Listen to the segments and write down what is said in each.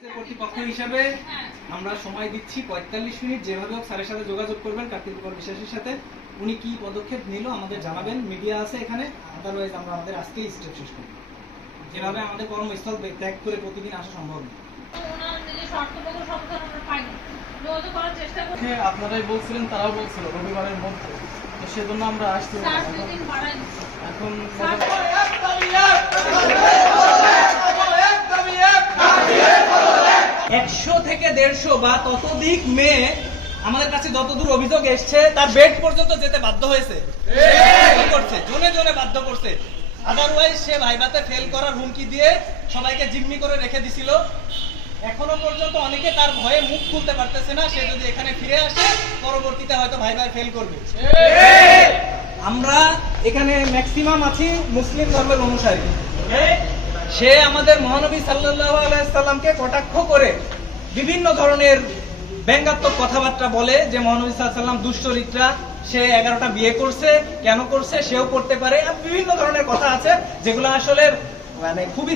কর্তৃপক্ষ হিসাবে আমরা সময় দিচ্ছি পঁয়তাল্লিশ মিনিট। যেভাবে হোক স্যারের সাথে যোগাযোগ করবেন কার্তিক কুমার বিশ্বাসের সাথে। উনি কি পদক্ষেপ নিল আমাদের জানাবেন। মিডিয়া আছে এখানে। আদারওয়াইজ আমরা আমাদের আজকেই স্টেপ শেষ করব। যেভাবে আমাদের কর্মস্থল ত্যাগ করে প্রতিদিন আসা সম্ভব না ওনার নিজস্ব অর্থবহ সমাধান আমরা পাইনি। যোগাযোগ করার চেষ্টা করছি হ্যাঁ, আপনারাই বলছিলেন তারাও বলছিল রবিবারের মধ্যে। তো সেজন্য আমরা আসছি। দিচ্ছে এখন স্যার একশো থেকে দেড়শো বা ততোধিক মেয়ে আমাদের কাছে যতদূর অভিযোগ এসছে, তার বেড পর্যন্ত যেতে বাধ্য হয়েছে। করছে জনে জনে বাধ্য করছে। আদারওয়াইজ সে ভাইভাতে ফেল করার হুমকি দিয়ে সবাইকে জিম্মি করে রেখে দিছিল। এখনও পর্যন্ত অনেকে তার ভয়ে মুখ খুলতে পারতেছে না, সে যদি এখানে ফিরে আসে, পরবর্তীতে হয়তো ভাই ভাই ফেল করবে। আমরা এখানে ম্যাক্সিমাম আছি মুসলিম ধর্মের অনুসারী। সে আমাদের মহানবী সাল্লামকে কটাক্ষ করে বিভিন্ন ধরনের ব্যঙ্গাত্মক কথাবার্তা বলে যে মহানবী সাল্লাম দুশ্চরিত্রা সে এগারোটা বিয়ে করছে, কেন করছে, সেও করতে পারে বিভিন্ন ধরনের কথা আছে যেগুলো আসলে মানে খুবই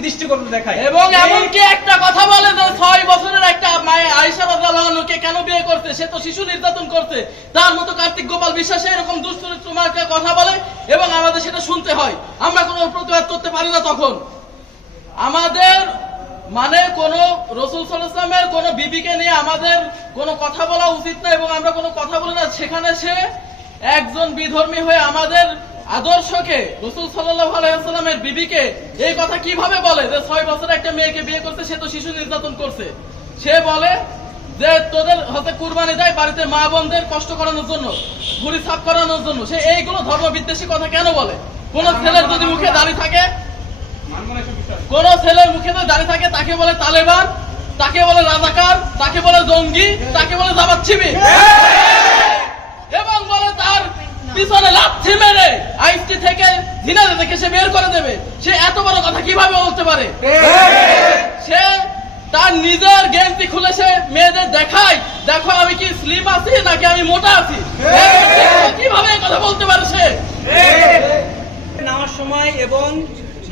দেখায়। এবং এমনকি একটা কথা বলে যে ছয় বছরের একটা মায়ে আয়েশা রাদিয়াল্লাহুকে কেন বিয়ে করতে সে তো শিশু নির্যাতন করতে তার মতো কার্তিক গোপাল বিশ্বাসে এরকম দুশ্চরিত্র কথা বলে এবং আমাদের সেটা শুনতে হয়। আমরা কোনো প্রতিবাদ করতে পারি না তখন। আমাদের মানে কোন রসুল সাল্লামের কোন বিবিকে নিয়ে আমাদের কোনো কথা বলা উচিত না এবং আমরা কোনো কথা বলি না। সেখানে সে একজন বিধর্মী হয়ে আমাদের আদর্শকে, রসুল আলাইসাল্লামের বিবিকে এই কথা কীভাবে বলে? যে ছয় বছর একটা মেয়েকে বিয়ে করতে সে তো শিশু নির্যাতন করছে। সে বলে যে তোদের হতে কুরবানি দেয় বাড়িতে মা বোনদের কষ্ট করানোর জন্য, ভুড়ি সাফ করানোর জন্য। সে এইগুলো ধর্ম বিদ্বেষী কথা কেন বলে? কোন ছেলের যদি মুখে দাঁড়িয়ে থাকে কোন ছেলের মুখে তো দাঁড়িয়ে থাকে, তাকে বলে তালেবান, তাকে বলে রাজাকার, তাকে বলে জঙ্গি, তাকে বলে জামাত শিবির এবং বলে তার পিছনে লাথি মেরে আইসটি থেকে ঝিনারে থেকে সে বের করে দেবে। সে এত বড় কথা কীভাবে বলতে পারে? সে তার নিজের গেঞ্জি খুলে সে মেয়েদের দেখায়। দেখো আমি কি স্লিম আছি নাকি আমি মোটা আছি? কীভাবে কথা বলতে পারে সে? নামার সময় এবং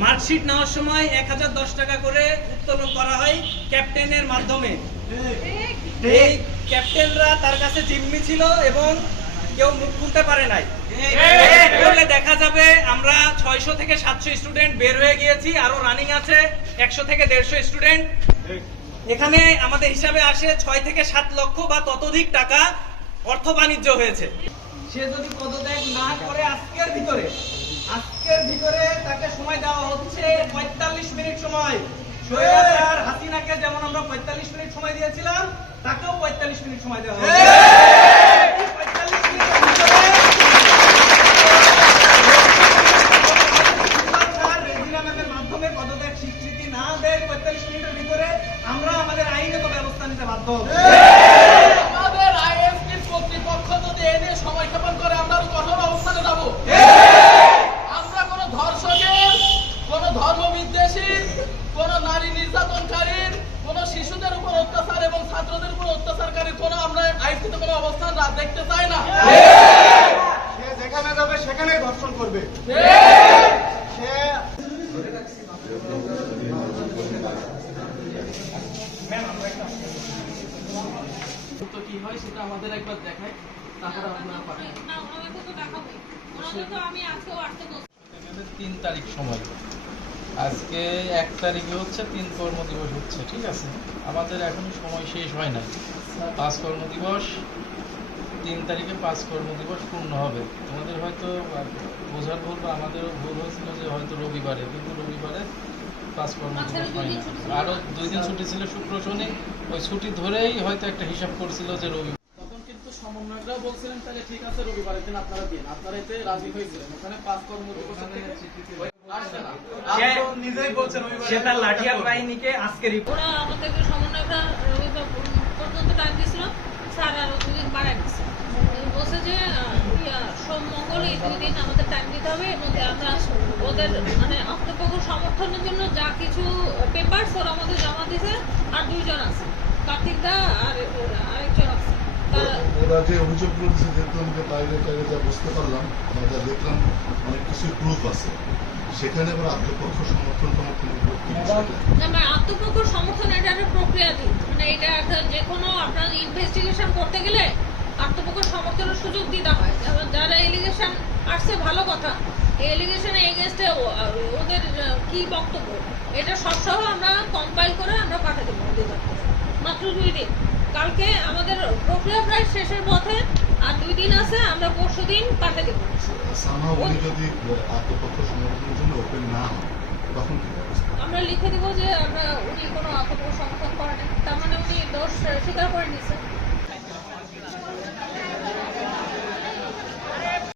মার্কশিট নেওয়ার সময় এক হাজার দশ টাকা করে উত্তোলন করা হয় ক্যাপ্টেনের মাধ্যমে। এই ক্যাপ্টেনরা তার কাছে জিম্মি ছিল এবং কেউ মুখ খুলতে পারে নাই। দেখা যাবে আমরা ছয়শো থেকে সাতশো স্টুডেন্ট বের হয়ে গিয়েছি, আরও রানিং আছে একশো থেকে দেড়শো স্টুডেন্ট। এখানে আমাদের হিসাবে আসে ছয় থেকে সাত লক্ষ বা ততোধিক টাকা অর্থ বাণিজ্য হয়েছে। সে যদি পদত্যাগ না করে আজকের ভিতরে আজকের ভিতরে তাকে সময় দেওয়া হচ্ছে পঁয়তাল্লিশ মিনিট সময়। হাসিনাকে যেমন আমরা পঁয়তাল্লিশ মিনিট সময় দিয়েছিলাম তাকেও পঁয়তাল্লিশ মিনিট সময় দেওয়া হবে এই 45 মিনিটের ভিতরে স্যার রেজিনা ম্যামের মাধ্যমে পদত্যাগ স্বীকৃতি না দেয় পঁয়তাল্লিশ মিনিটের ভিতরে আমরা আমাদের আইনত ব্যবস্থা নিতে বাধ্য আমাদের আইএসপি কর্তৃপক্ষ যদি এ নিয়ে সময় ক্ষেপণ করে আমরা আরও কঠোর অবস্থানে যাব আমরা কোন ধর্ষকের কোন ধর্ম বিদ্বেষীর কোন নারী নির্যাতনকারীর কোন শিশুদের উপর অত্যাচার এবং ছাত্রদের উপর অত্যাচারকারীর কোন কোনো অবস্থান দেখতে চাই না। সে যেখানে যাবে সেখানেই ধর্ষণ করবে। সে তো কি হয় সেটা আমাদের একবার দেখায় তারপর আপনারা না তিন তারিখ সময়। আজকে এক তারিখে হচ্ছে তিন কর্মদিবস হচ্ছে ঠিক আছে? আমাদের এখনও সময় শেষ হয় নাই। পাঁচ কর্ম দিবস তিন তারিখে পাঁচ কর্ম দিবস পূর্ণ হবে। তোমাদের হয়তো বোঝার ভুল বা আমাদেরও ভুল হয়েছিল যে হয়তো রবিবারে কিন্তু রবিবারে পাঁচ কর্মদিবস হয় না। আরও দুই দিন ছুটি ছিল শুক্র শনি ওই ছুটি ধরেই হয়তো একটা হিসাব করছিল যে রবি তখন কিন্তু সমন্বয়করাও বলছিলেন তাহলে ঠিক আছে রবিবারের দিন আপনারা দিন। আপনারা এতে রাজি হয়েছিলেন। ওখানে পাঁচ আসছে নিজেই বলছেন ওরা আমাদেরকে সমন্বয়করা রবিবার ওদের মানে সমর্থনের জন্য যা কিছু পেপারস ওরা আমাদের জমা দিয়েছে, আর দুইজন আছে আর আরেকজন আছে। অভিযোগ বুঝতে পারলাম দেখলাম অনেক কিছু প্রুফ আছে। সেখানে আবার আত্মপক্ষ সমর্থন মানে আত্মপক্ষ সমর্থন এটা একটা প্রক্রিয়াধীন মানে এটা একটা যে কোনো আপনার ইনভেস্টিগেশন করতে গেলে আত্মপক্ষ সমর্থনের সুযোগ দিতে হয়। যারা এলিগেশন আসছে ভালো কথা। এই এলিগেশনে এগেনস্টে ওদের কি বক্তব্য? এটা সবসহ আমরা কম্পাইল করে আমরা পাঠাতে পারি। মাত্র দুই দিন। কালকে আমাদের প্রক্রিয়া প্রায় শেষের পথে আর দুই দিন আছে আমরা পরশু দিন পাঠিয়ে দেবো। উনি যদি আত্মপক্ষ সমর্থনের জন্য ওপেন না তখন আমরা লিখে দিব যে আমরা উনি কোনো আত্মপক্ষ সমর্থন করেন তার মানে উনি দোষ স্বীকার করে নিছে